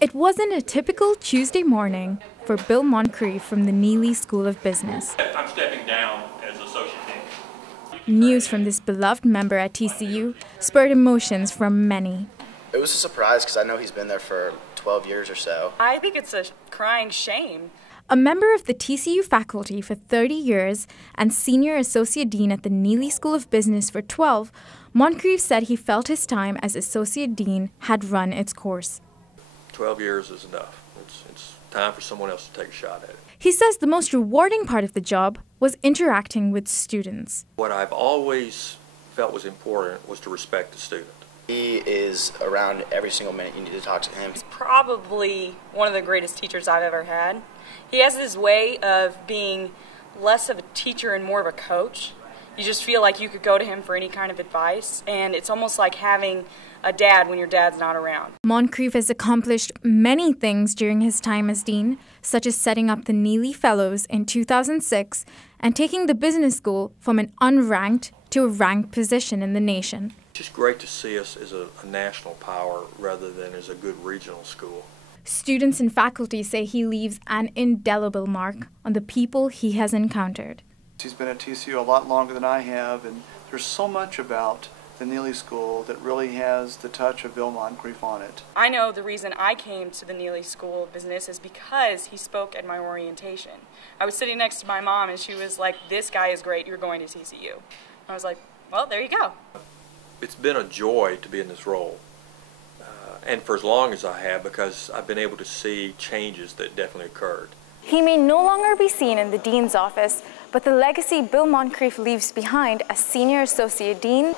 It wasn't a typical Tuesday morning for Bill Moncrief from the Neely School of Business. I'm stepping down as associate dean. News from this beloved member at TCU spurred emotions from many. It was a surprise because I know he's been there for 12 years or so. I think it's a crying shame. A member of the TCU faculty for 30 years and senior associate dean at the Neely School of Business for 12, Moncrief said he felt his time as associate dean had run its course. 12 years is enough. It's time for someone else to take a shot at it. He says the most rewarding part of the job was interacting with students. What I've always felt was important was to respect the student. He is around every single minute. You need to talk to him. He's probably one of the greatest teachers I've ever had. He has this way of being less of a teacher and more of a coach. You just feel like you could go to him for any kind of advice, and it's almost like having a dad when your dad's not around. Moncrief has accomplished many things during his time as dean, such as setting up the Neely Fellows in 2006 and taking the business school from an unranked to a ranked position in the nation. It's just great to see us as a national power rather than as a good regional school. Students and faculty say he leaves an indelible mark on the people he has encountered. He's been at TCU a lot longer than I have, and there's so much about the Neely School that really has the touch of Bill Moncrief on it. I know the reason I came to the Neely School of Business is because he spoke at my orientation. I was sitting next to my mom and she was like, "This guy is great, you're going to TCU." I was like, well, there you go. It's been a joy to be in this role, and for as long as I have, because I've been able to see changes that definitely occurred. He may no longer be seen in the dean's office, but the legacy Bill Moncrief leaves behind as senior associate dean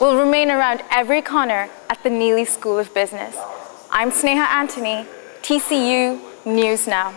will remain around every corner at the Neely School of Business. I'm Sneha Antony, TCU News Now.